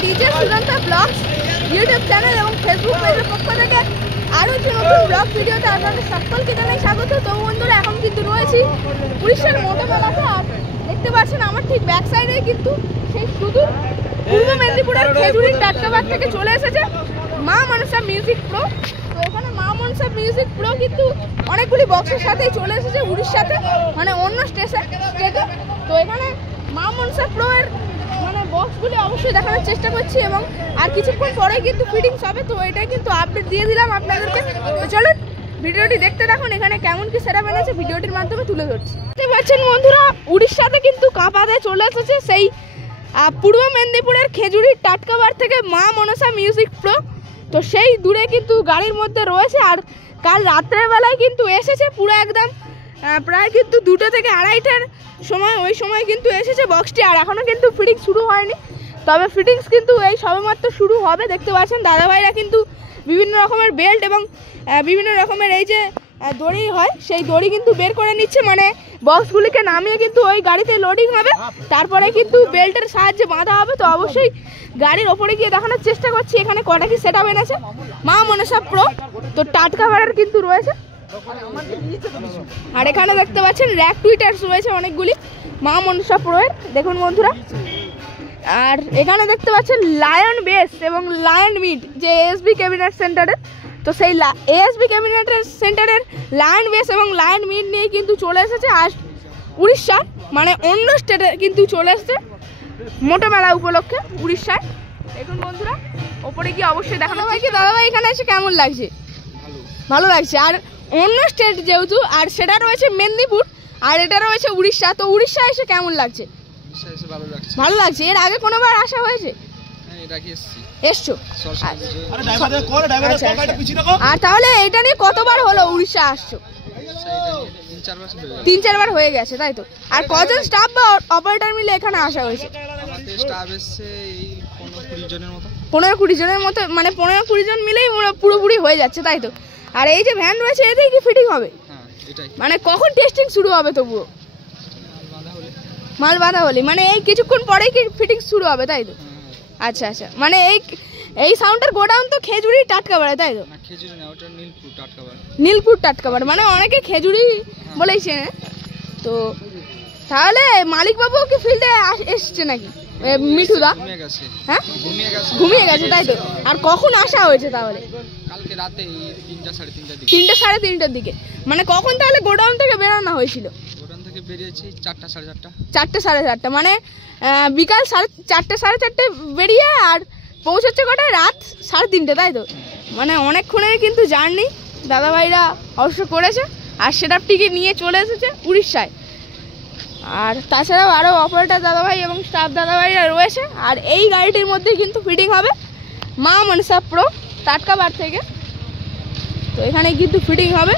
DJ সুজান্তা blogs YouTube channel এবং Facebook পেজের পক্ষ থেকে আরও একটি নতুন ব্লগ ভিডিওতে আপনাদের সকলকে জানাই স্বাগত। তো বন্ধুরা, এখন কিন্তু রয়েছি উড়িষ্যার মোটামেলাতে। আর দেখতে পাচ্ছেন আমার ঠিক ব্যাক সাইডে কিন্তু সেই সুদূর পূর্ব মেদিনীপুরের খেজুরির টাটকাবাদ থেকে চলে এসেছে মা মনসা মিউজিক প্রো। তো এখানে মা মনসা মিউজিক প্রো কিন্তু অনেকগুলি বক্সের সাথেই চলে এসেছে উড়িষ্যাতে, মানে অন্য স্টেটে। তো এখানে মা মনসা প্রো এর মানে বক্সগুলি অবশ্যই দেখানোর চেষ্টা করছি এবং আর কিছুক্ষণ পরেই কিন্তু ফিটিংস হবে। তো এটাই কিন্তু আপডেট দিয়ে দিলাম আপনাদেরকে। তো চলুন ভিডিওটি দেখতে থাকুন, এখানে কেমন কি সেটআপ এনেছে ভিডিওটির মাধ্যমে তুলে ধরছি। দেখতে পাচ্ছেন বন্ধুরা, উড়িষ্যাতে কিন্তু কাপাদে চলে এসেছে সেই পূর্ব মেদিনীপুরের খেজুরির টাটকাবাদ থেকে মা মনসা মিউজিক প্রো। তো সেই দূরে কিন্তু গাড়ির মধ্যে রয়েছে। আর কাল রাত্রের বেলায় কিন্তু এসেছে পুরো একদম প্রায় কিন্তু 2টা থেকে 2:30টার সময়, ওই সময় কিন্তু এসেছে বক্সটি। আর এখনও কিন্তু ফিটিংস শুরু হয়নি, তবে ফিটিংস কিন্তু এই সবেমাত্র শুরু হবে। দেখতে পাচ্ছেন দাদাভাইরা কিন্তু বিভিন্ন রকমের বেল্ট এবং বিভিন্ন রকমের এই যে দড়ি হয় সেই দড়ি কিন্তু বের করে নিচ্ছে, মানে বক্সগুলিকে নামিয়ে কিন্তু ওই গাড়িতে লোডিং হবে, তারপরে কিন্তু বেল্টের সাহায্যে বাঁধা হবে। তো অবশ্যই গাড়ির ওপরে গিয়ে দেখানোর চেষ্টা করছি এখানে কটা কি সেটআপ এনেছে মা মনসা প্রো। তো টাটকাবাদের কিন্তু রয়েছে, আর এখানে দেখতে পাচ্ছেন র্যাক টুইটার্স রয়েছে অনেকগুলি মা মনসা প্রো এর, দেখুন বন্ধুরা। আর এখানে দেখতে পাচ্ছেন লায়ন বেস এবং লায়ন মিড যে এএসবি ক্যাবিনেট সেন্টারের। তো সেই এএসবি ক্যাবিনেট সেন্টারের লায়ন বেস এবং লায়ন মিড নিয়ে কিন্তু চলে এসেছে আজ উড়িষ্যা, মানে অন্য স্টেটে কিন্তু চলে এসেছে মোটামেলা উপলক্ষে উড়িষ্যায়। দেখুন বন্ধুরা, ওপরে গিয়ে অবশ্যই দেখানো হয় কি দাদাভাই এখানে এসে কেমন লাগছে? ভালো লাগছে। আর অন্য স্টেট যেহেতু, আর সেটা রয়েছে মেদিনীপুর আর এটা রয়েছে উড়িষ্যা। তো উড়িষ্যা এসে কেমন লাগছে? ভালো লাগছে। এর আগে কোনোবার আসা হয়েছে? এসছো? আর তাহলে এটা নিয়ে কতবার হলো উড়িষ্যা আসছো? 3-4 বার হয়ে গেছে, তাই তো? আর কজন স্টাফ বা অপারেটর মিলে এখানে আসা হয়েছে? 15-20 জনের মতো, মানে 15-20 জন মিলেই পুরোপুরি হয়ে যাচ্ছে, তাই তো? আর এই যে ভ্যান রয়েছে এতেই কি ফিটিং হবে? মানে কখন টেস্টিং শুরু হবে? তবুও মাল বাঁধা হলে মানে এই কিছুক্ষণ পরেই কি ফিটিং শুরু হবে, তাই তো? আচ্ছা আচ্ছা, মানে এই সাউন্ডের গোডাউন তো খেজুরি টাটকাবাদ, তাই তো? নীলপুর টাটকাবাদ, মানে অনেকে খেজুরি বলেই চেনে। তো তাহলে মালিক বাবু কি ফিল্ডে এসছে নাকি মিঠুদা? হ্যাঁ, ঘুমিয়ে গেছে, তাই তো? আর কখন আসা হয়েছে তাহলে? কালকে রাতে 3-3:30 দিকে। মানে কখন তাহলে গোডাউন থেকে বেরোনো হয়েছিল? গোডাউন থেকে বেরিয়েছি 4:30, মানে বিকাল 4:30 বেরিয়ে আর পৌঁছচ্ছে কটায়? রাত 3:30, তাই তো? মানে অনেকক্ষণের কিন্তু জার্নি দাদাভাইরা অবশ্য করেছে, আর সেটআপটিকে নিয়ে চলে এসেছে উড়িষ্যায়। আর তাছাড়াও আরও অপারেটর দাদাভাই এবং স্টাফ দাদাভাইরা রয়েছে। আর এই গাড়িটির মধ্যে কিন্তু ফিটিং হবে মা মনসা প্রো টাটকাবাদ থেকে। তো এখানে কিন্তু ফিটিং হবে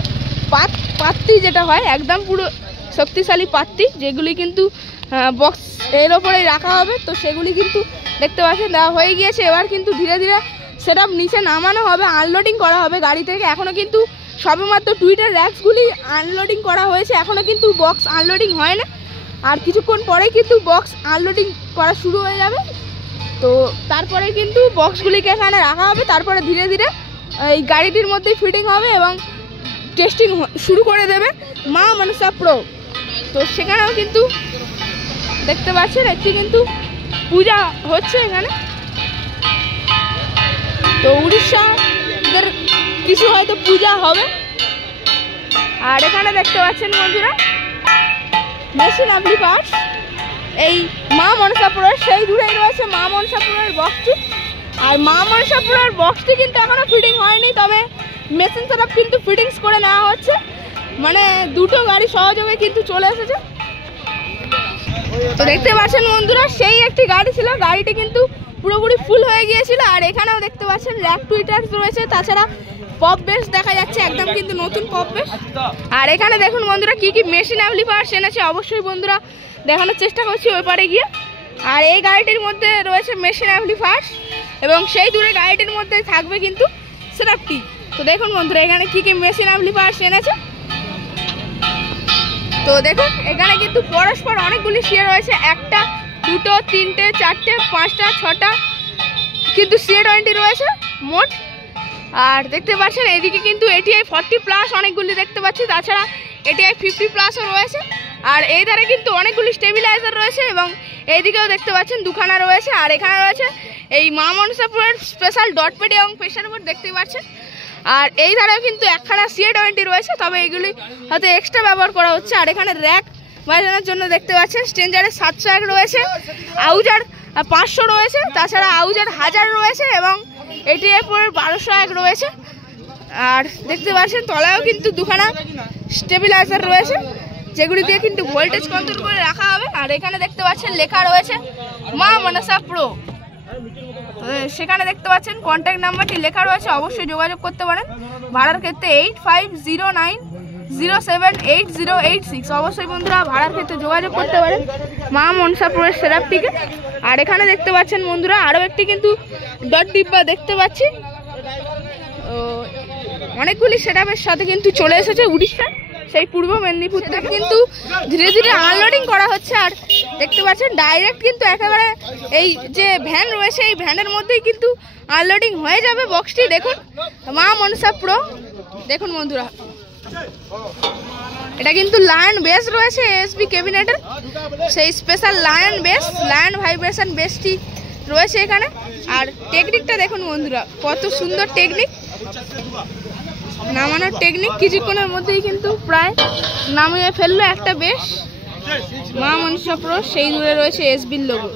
পাত্তি যেটা হয় একদম পুরো শক্তিশালী পাত্তি, যেগুলি কিন্তু বক্স এর ওপরেই রাখা হবে। তো সেগুলি কিন্তু দেখতে পাচ্ছেন দেওয়া হয়ে গিয়েছে। এবার কিন্তু ধীরে ধীরে সেটআপ নিচে নামানো হবে, আনলোডিং করা হবে গাড়ি থেকে। এখনও কিন্তু সবেমাত্র টুইটার র্যাক্সগুলি আনলোডিং করা হয়েছে, এখনও কিন্তু বক্স আনলোডিং হয় না। আর কিছুক্ষণ পরেই কিন্তু বক্স আনলোডিং করা শুরু হয়ে যাবে। তো তারপরে কিন্তু বক্সগুলিকে এখানে রাখা হবে, তারপরে ধীরে ধীরে এই গাড়িটির মধ্যেই ফিটিং হবে এবং টেস্টিং শুরু করে দেবে মা মনসা প্রো। তো সেখানেও কিন্তু দেখতে পাচ্ছেন একটি কিন্তু পূজা হচ্ছে এখানে। তো উড়িষ্যাদের কিছু হয়তো পূজা হবে। আর এখানে দেখতে পাচ্ছেন বন্ধুরা মেশিন অ্যাম্পলিফায়ার্স এই মা মনসা প্রোর, সেই দূরেই রয়েছে মা মনসা প্রোর বক্সটি। আর মা মনসা প্রোর বক্সটি কিন্তু এখনও ফিটিং হয়নি, তবে মেশিন সেটআপ কিন্তু ফিটিংস করে নেওয়া হচ্ছে, মানে দুটো গাড়ি সহযোগে কিন্তু চলে এসেছে। তো দেখতে পাচ্ছেন বন্ধুরা, সেই একটি গাড়ি ছিল, গাড়িটি কিন্তু পুরোপুরি ফুল হয়ে গিয়েছিল। আর এখানেও দেখতে পাচ্ছেন র্যাক টুইটার্স রয়েছে, তাছাড়া পপ বেস দেখা যাচ্ছে, একদম কিন্তু নতুন পপ বেস। আর এখানে দেখুন বন্ধুরা কি কি মেশিন অ্যাম্পলিফায়ার্স এনেছে, অবশ্যই বন্ধুরা দেখানোর চেষ্টা করছি ওই পারে গিয়ে। আর এই গাড়িটির মধ্যে রয়েছে মেশিন অ্যাম্পলিফায়ার্স এবং সেই দূরে গাড়িটির মধ্যে থাকবে কিন্তু সেটআপটি। তো দেখুন বন্ধুরা এখানে কি কি মেশিন অ্যাম্পলিফায়ার্স এনেছে। তো দেখুন এখানে কিন্তু পরস্পর অনেকগুলি শেয়ার রয়েছে, 1, 2, 3, 4, 5, 6, কিন্তু CA20 রয়েছে মোট। আর দেখতে পাচ্ছেন এইদিকে কিন্তু ATI 40+ অনেকগুলি দেখতে পাচ্ছি, তাছাড়া ATI 50+ও রয়েছে। আর এই ধারে কিন্তু অনেকগুলি স্টেবিলাইজার রয়েছে এবং এইদিকেও দেখতে পাচ্ছেন দুখানা রয়েছে। আর এখানে রয়েছে এই মা মনসাপুরের স্পেশাল ডট পেড এবং প্রেশার বোর্ড দেখতে পাচ্ছেন। আর এই ধারেও কিন্তু একখানা CA20 রয়েছে, তবে এগুলি হয়তো এক্সট্রা ব্যবহার করা হচ্ছে। আর এখানে র্যাক বাজানোর জন্য দেখতে পাচ্ছেন স্ট্রেঞ্জারের 701 রয়েছে, আউজার 500 রয়েছে, তাছাড়া আউজার 1000 রয়েছে এবং ATI 1201 রয়েছে। আর দেখতে পাচ্ছেন তলায়ও কিন্তু দুখানা স্টেবিলাইজার রয়েছে, যেগুলি দিয়ে কিন্তু ভোল্টেজ কন্ট্রোল করে রাখা হবে। আর এখানে দেখতে পাচ্ছেন লেখা রয়েছে মা মনসা প্রো। সেখানে দেখতে পাচ্ছেন কন্ট্যাক্ট নাম্বারটি লেখা রয়েছে, অবশ্যই যোগাযোগ করতে পারেন। ভাড়ার ক্ষেত্রে 8509078086। অবশ্যই বন্ধুরা ভাড়ার ক্ষেত্রে যোগাযোগ করতে পারেন মা মনসা প্রোর সেরাপটিকে। আর এখানে দেখতে পাচ্ছেন বন্ধুরা আরও একটি কিন্তু ডট ডিব্বা দেখতে পাচ্ছি। অনেকগুলি সেটআপের সাথে কিন্তু চলে এসেছে উড়িষ্যা, সেই পূর্ব মেদিনীপুর থেকে কিন্তু ধীরে ধীরে আনলোডিং করা হচ্ছে। আর দেখতে পাচ্ছেন ডাইরেক্ট কিন্তু একেবারে এই যে ভ্যান রয়েছে এই ভ্যানের মধ্যেই কিন্তু আনলোডিং হয়ে যাবে বক্সটি। দেখুন মা মনসা প্রো, দেখুন বন্ধুরা এটা কিন্তু লায়ন বেস রয়েছে ASB ক্যাবিনেটের, সেই স্পেশাল লায়ন ভাইব্রেশন বেসটি রয়েছে এখানে। আর টেকনিকটা দেখুন বন্ধুরা, কত সুন্দর টেকনিক, নামানোর টেকনিক। কিছুক্ষণের মধ্যেই কিন্তু প্রায় নামিয়ে ফেললো একটা বেশ মা মনসা প্রো, সেই দূরে রয়েছে SBর লোগো।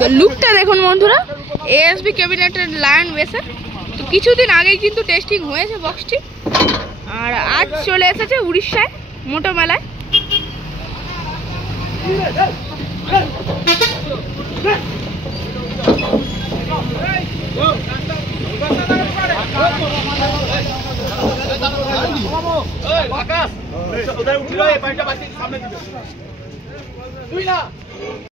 তো লুকটা দেখুন বন্ধুরা ASB ক্যাবিনেটের লায়ন বেসের। তো কিছুদিন আগেই কিন্তু টেস্টিং হয়েছে বক্সটি, আর আজ চলে এসেছে উড়িষ্যায় মোটর মেলায়।